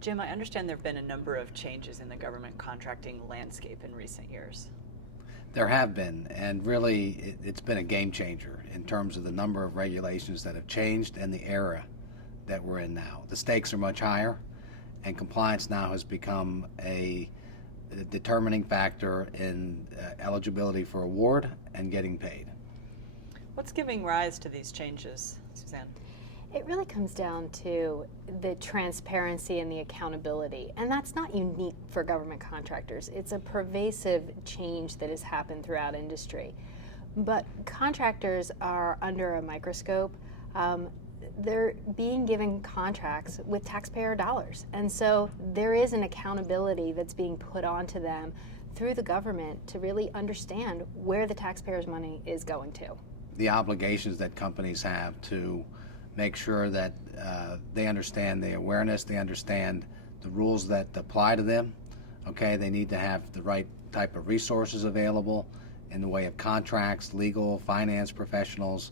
Jim, I understand there have been a number of changes in the government contracting landscape in recent years. There have been, and really it's been a game changer in terms of the number of regulations that have changed and the era that we're in now. The stakes are much higher, and compliance now has become a determining factor in eligibility for award and getting paid. What's giving rise to these changes, Suzanne? It really comes down to the transparency and the accountability, and that's not unique for government contractors. It's a pervasive change that has happened throughout industry. But contractors are under a microscope. They're being given contracts with taxpayer dollars, and so there is an accountability that's being put onto them through the government to really understand where the taxpayers' money is going to. The obligations that companies have to make sure that they understand the awareness, they understand the rules that apply to them. Okay, they need to have the right type of resources available in the way of contracts, legal, finance professionals.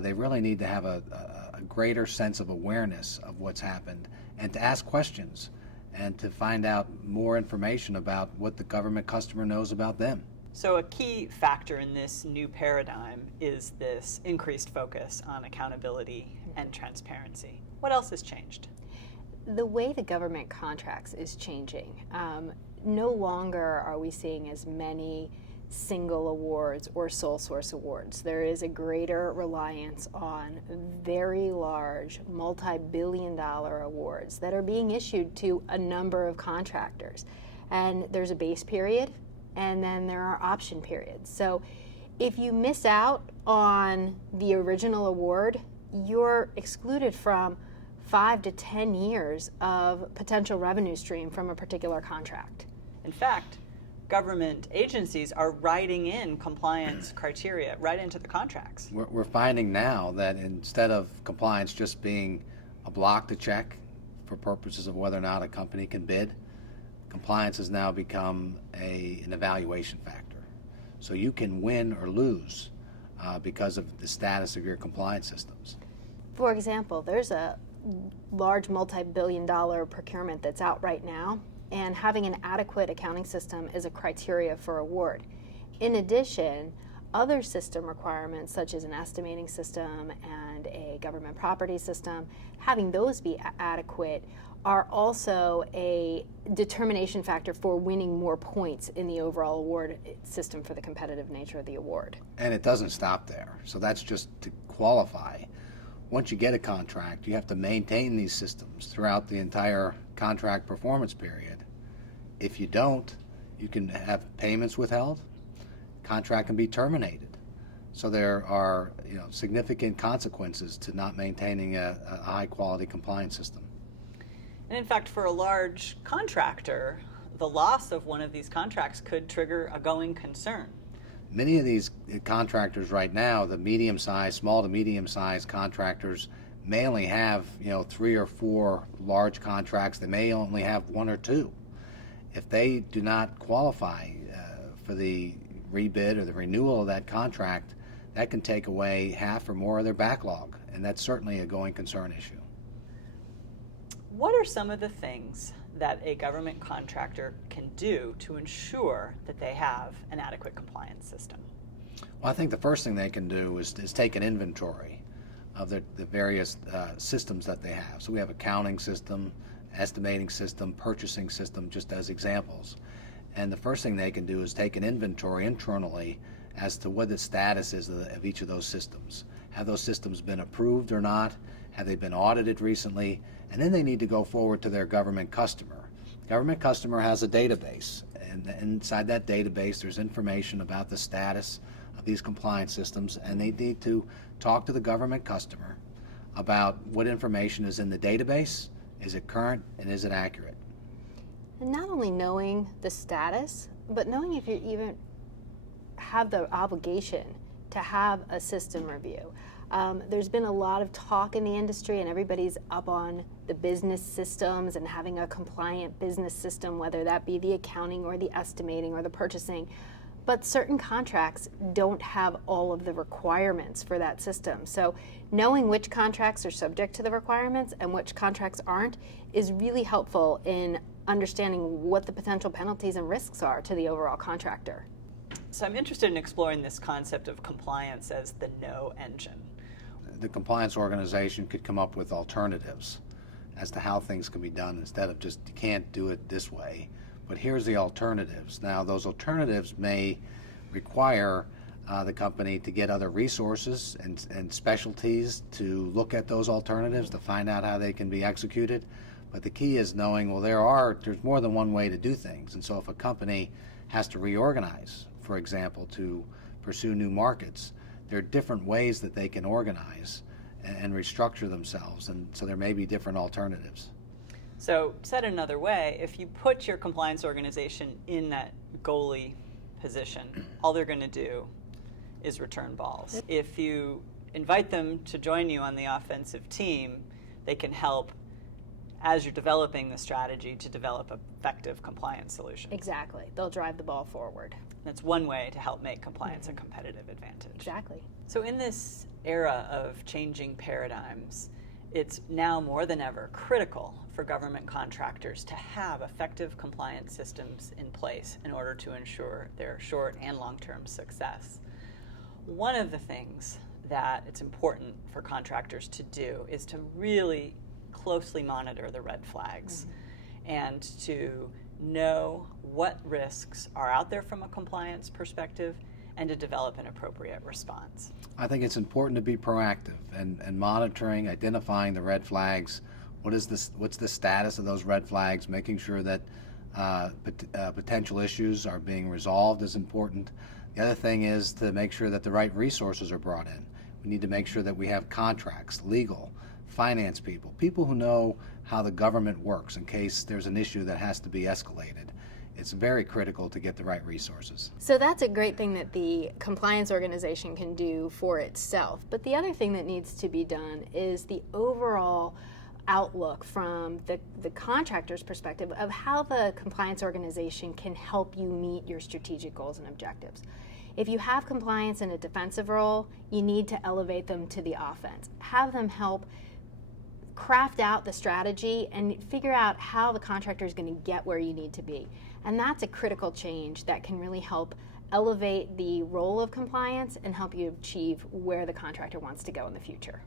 They really need to have a greater sense of awareness of what's happened and to ask questions and to find out more information about what the government customer knows about them. So a key factor in this new paradigm is this increased focus on accountability and transparency. What else has changed? The way the government contracts is changing. No longer are we seeing as many single awards or sole source awards. There is a greater reliance on very large, multi-billion-dollar awards that are being issued to a number of contractors. And there's a base period, and then there are option periods. So if you miss out on the original award, you're excluded from 5 to 10 years of potential revenue stream from a particular contract. In fact, government agencies are writing in compliance criteria right into the contracts. We're finding now that instead of compliance just being a block to check for purposes of whether or not a company can bid, compliance has now become an evaluation factor. So you can win or lose because of the status of your compliance systems. For example, there's a large multi-billion-dollar procurement that's out right now, and having an adequate accounting system is a criteria for award. In addition, other system requirements such as an estimating system and a government property system, having those be adequate are also a determination factor for winning more points in the overall award system for the competitive nature of the award. And it doesn't stop there. So that's just to qualify. Once you get a contract, you have to maintain these systems throughout the entire contract performance period. If you don't, you can have payments withheld, contract can be terminated. So there are significant consequences to not maintaining a high quality compliance system. And in fact, for a large contractor, the loss of one of these contracts could trigger a going concern. Many of these contractors right now, the medium-sized, small to medium-sized contractors, may only have 3 or 4 large contracts. They may only have 1 or 2. If they do not qualify for the rebid or the renewal of that contract, that can take away half or more of their backlog, and that's certainly a going concern issue. What are some of the things that a government contractor can do to ensure that they have an adequate compliance system? Well, I think the first thing they can do is take an inventory of the various systems that they have. So we have accounting system, estimating system, purchasing system, just as examples. And the first thing they can do is take an inventory internally as to what the status is of each of those systems. Have those systems been approved or not? Have they been audited recently? And then they need to go forward to their government customer. Government customer has a database, and inside that database there's information about the status of these compliance systems, and they need to talk to the government customer about what information is in the database, is it current, and is it accurate. And not only knowing the status, but knowing if you even have the obligation to have a system review. There's been a lot of talk in the industry, and everybody's up on the business systems and having a compliant business system, whether that be the accounting or the estimating or the purchasing. But certain contracts don't have all of the requirements for that system. So knowing which contracts are subject to the requirements and which contracts aren't is really helpful in understanding what the potential penalties and risks are to the overall contractor. So I'm interested in exploring this concept of compliance as the no engine. The compliance organization could come up with alternatives as to how things can be done instead of just, you can't do it this way, but here's the alternatives. Now, those alternatives may require the company to get other resources and specialties to look at those alternatives to find out how they can be executed. But the key is knowing, well, there's more than one way to do things. And so if a company has to reorganize, for example, to pursue new markets, there are different ways that they can organize and restructure themselves. And so there may be different alternatives. So said another way, if you put your compliance organization in that goalie position, all they're going to do is return balls. If you invite them to join you on the offensive team, they can help as you're developing the strategy to develop effective compliance solutions. Exactly. They'll drive the ball forward. That's one way to help make compliance a competitive advantage. Exactly. So in this era of changing paradigms, it's now more than ever critical for government contractors to have effective compliance systems in place in order to ensure their short and long-term success. One of the things that it's important for contractors to do is to really closely monitor the red flags and to know what risks are out there from a compliance perspective and to develop an appropriate response. I think it's important to be proactive and monitoring, identifying the red flags. What's the status of those red flags? Making sure that potential issues are being resolved is important. The other thing is to make sure that the right resources are brought in. We need to make sure that we have contracts, legal, finance people, people who know how the government works in case there's an issue that has to be escalated. It's very critical to get the right resources. So that's a great thing that the compliance organization can do for itself. But the other thing that needs to be done is the overall outlook from the contractor's perspective of how the compliance organization can help you meet your strategic goals and objectives. If you have compliance in a defensive role, you need to elevate them to the offense. Have them help craft out the strategy and figure out how the contractor is going to get where you need to be. And that's a critical change that can really help elevate the role of compliance and help you achieve where the contractor wants to go in the future.